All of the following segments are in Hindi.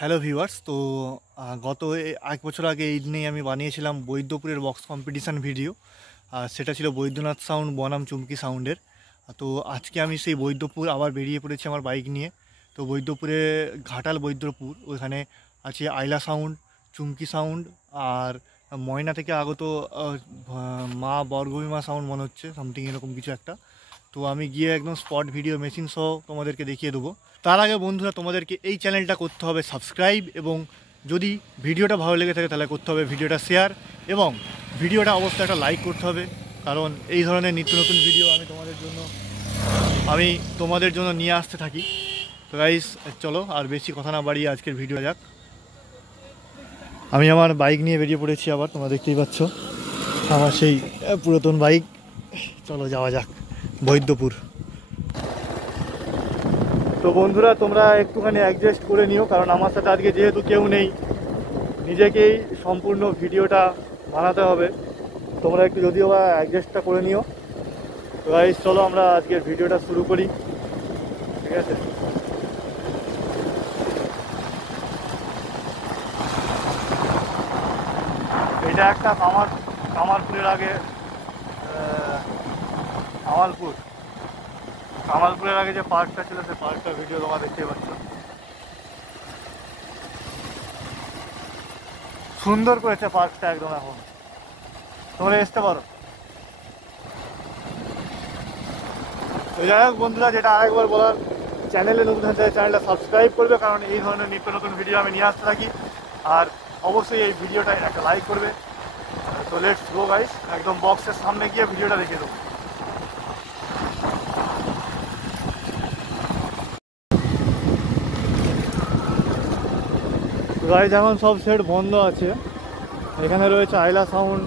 Hello viewers. তো গত এক বছর আগে এই দিনেই আমি বানিয়েছিলাম বৈদ্যপুরের বক্স কম্পিটিশান ভিডিও। সেটা ছিল বৈদ্যনাথ সাউন্ড বনাম চুমকি সাউন্ডের। তো আজকে আমি সেই বৈদ্যপুর আবার বেরিয়ে পড়েছি আমার বাইক নিয়ে। তো বৈদ্যপুরে ঘাটাল বৈদ্যপুর ওইখানে আছে আইলা সাউন্ড, চুমকি সাউন্ড আর ময়না থেকে আগত মা বর্গভীমা সাউন্ড মনে হচ্ছে, সামথিং এরকম কিছু একটা। তো আমি গিয়ে একদম স্পট ভিডিও মেশিন সহ তোমাদেরকে দেখিয়ে দেবো। তার আগে বন্ধুরা, তোমাদেরকে এই চ্যানেলটা করতে হবে সাবস্ক্রাইব, এবং যদি ভিডিওটা ভালো লেগে থাকে তাহলে করতে হবে ভিডিওটা শেয়ার, এবং ভিডিওটা অবশ্যই একটা লাইক করতে হবে, কারণ এই ধরনের নিত্য নতুন ভিডিও আমি তোমাদের জন্য নিয়ে আসতে থাকি। তো গাইস, চলো আর বেশি কথা না বাড়িয়ে আজকের ভিডিও যাক। আমি আমার বাইক নিয়ে বেরিয়ে পড়েছি আবার, তোমরা দেখতেই পাচ্ছ আমার সেই পুরাতন বাইক। চলো যাওয়া যাক বৈদ্যপুর। তো বন্ধুরা, তোমরা একটুখানি অ্যাডজাস্ট করে নিও, কারণ আমার সাথে আজকে যেহেতু কেউ নেই, নিজেকেই সম্পূর্ণ ভিডিওটা বানাতে হবে। তোমরা একটু যদিও বা অ্যাডজাস্টটা করে নিও। তো গাইস, চলো আমরা আজকের ভিডিওটা শুরু করি, ঠিক আছে? এটা একটা কামালপুরের আগে কামালপুরের আগে যে পার্কটা ছিল, সেই পার্কটার ভিডিও তোমরা দেখতে পাচ্ছ। সুন্দর করেছে পার্কটা একদম। এখন তোমরা আসতে পারো। তো যাই হোক বন্ধুরা, যেটা আরেকবার বলার, চ্যানেলে নতুন হতে চ্যানেলটা সাবস্ক্রাইব করবে, কারণ এই ধরনের নিত্য নতুন ভিডিও আমি নিয়ে আসতে থাকি। আর অবশ্যই এই ভিডিওটা একটা লাইক করবে। তো লেটস গো গাইস, একদম বক্সের সামনে গিয়ে ভিডিওটা দেখে দেবো। গাইস, এখন সব সেট বন্ধ আছে। এখানে রয়েছে আইলা সাউন্ড,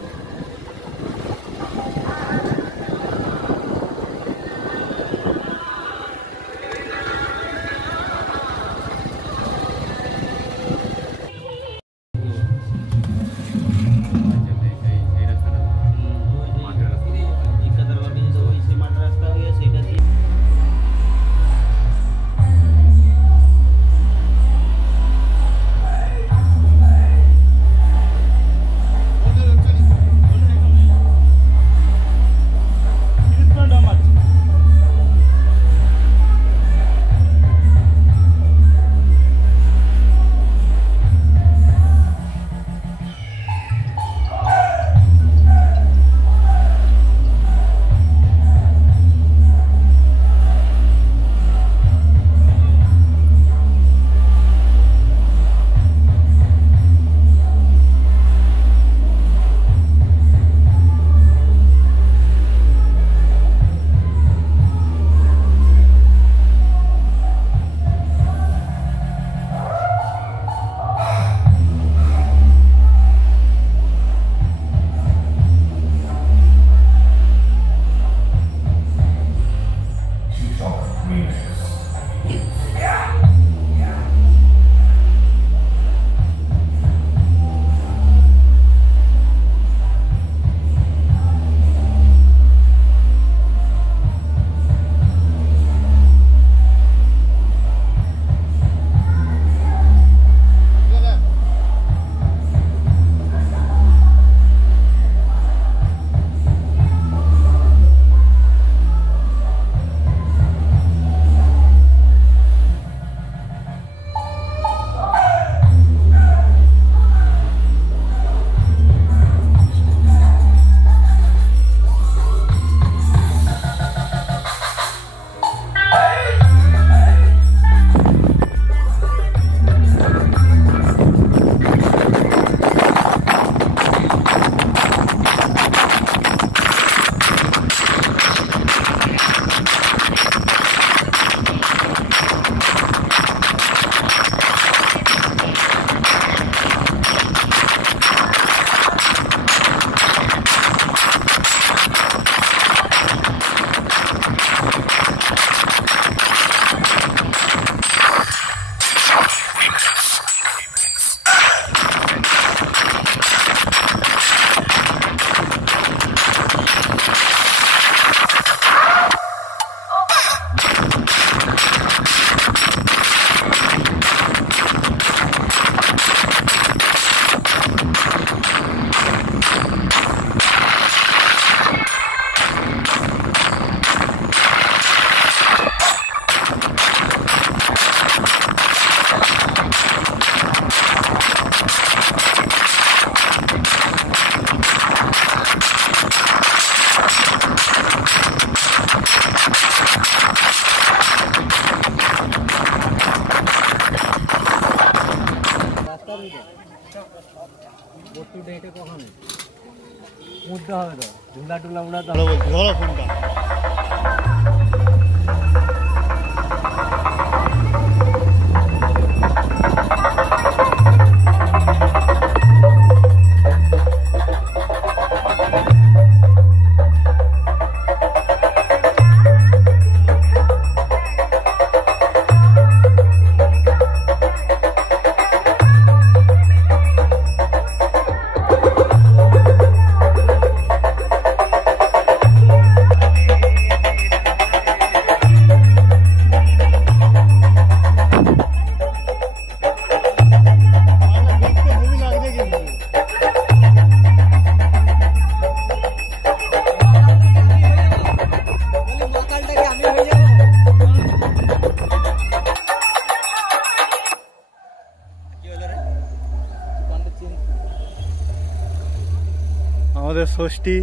আমাদের ষষ্ঠী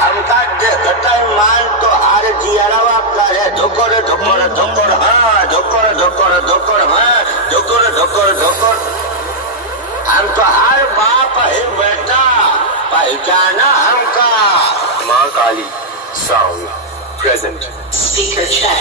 हमका देखता मान तो हार जियारवा करे धोकर धोकर धोकर हाँ धोकर धोकर धोकर हाँ धोकर धोकर धोकर हम तो हर बाप है बेटा पहचाना हमका माँ काली साउंड प्रेजेंट स्पीकर चेक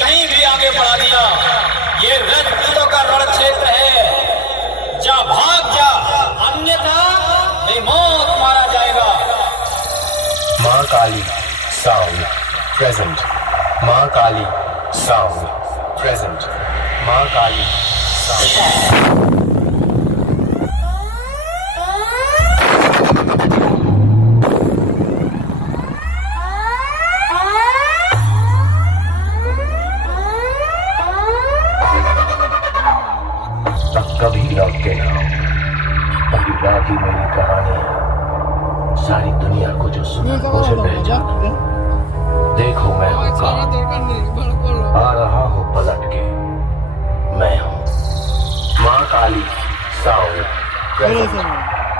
कहीं भी आगे बढ़ा दिया। ये रणनीतियों का रण क्षेत्र है, जा भाग जा, अन्यथा मौत मारा जाएगा। माँ काली साउंड प्रेजेंट, माँ काली साउंड प्रेजेंट, माँ काली साउंड। कभी लौट के ना कभी बाकी मेरी कहानी सारी दुनिया को जो सुना मुझे पहचान। देखो मैं हूँ आ रहा हूँ पलट के, मैं हूँ माँ काली साउंड,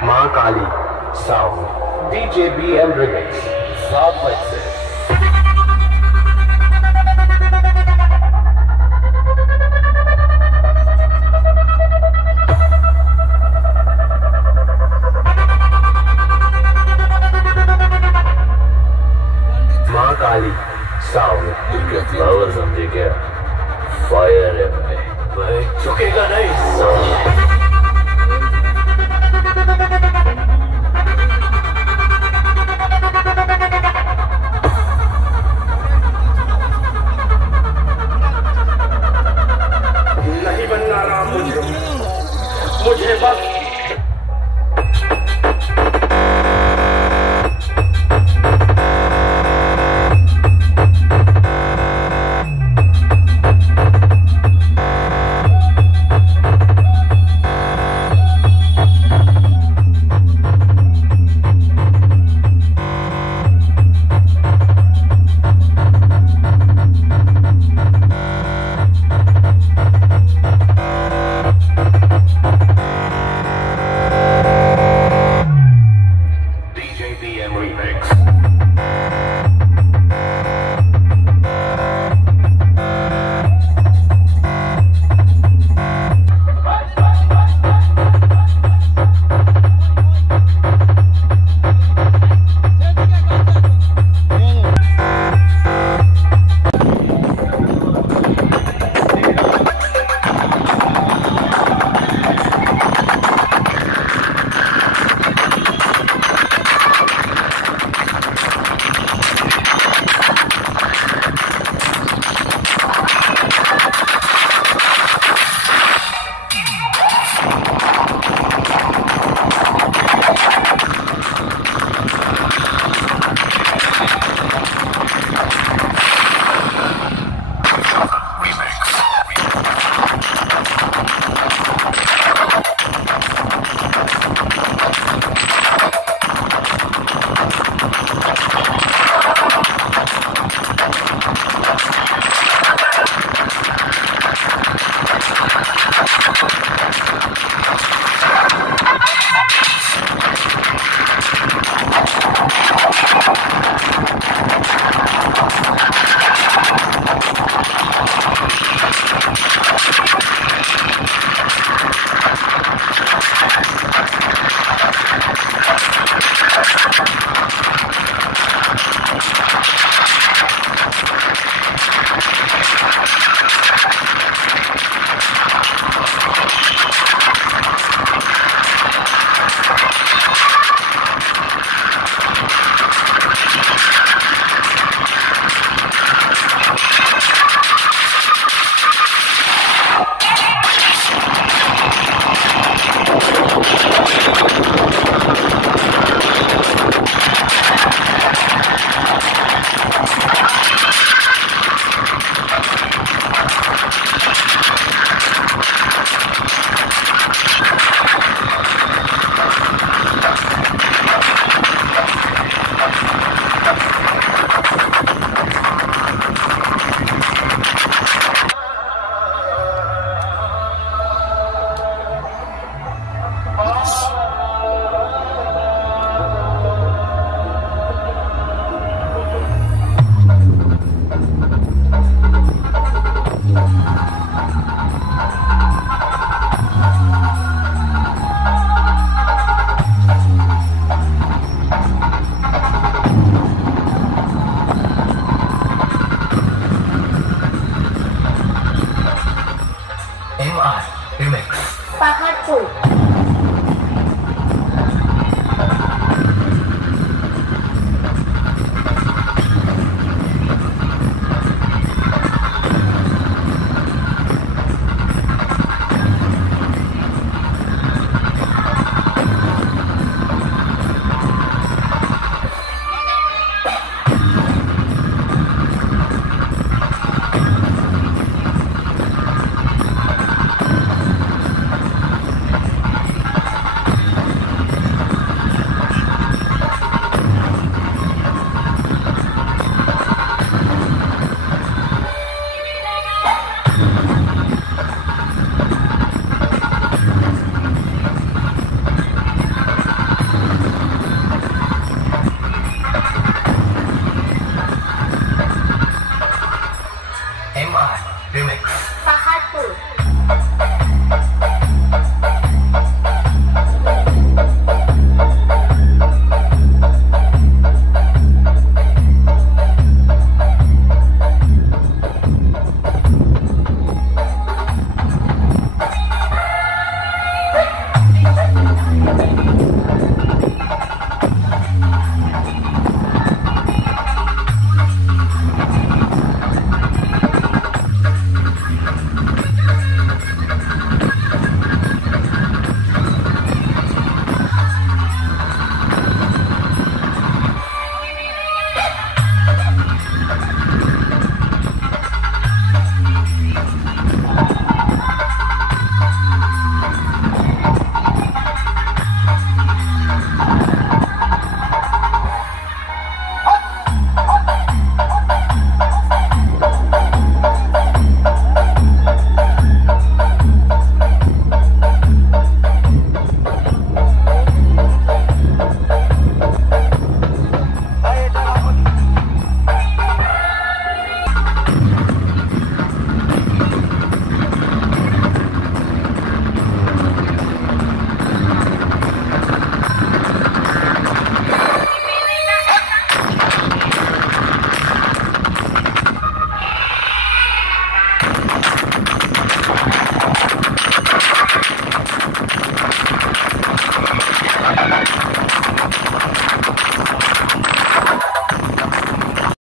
माँ काली साउंड डीजे BM रिमिक्स 7 बजे से। काली साउंड फ्लावर समझे क्या? फायर है भाई, झुकेगा नहीं।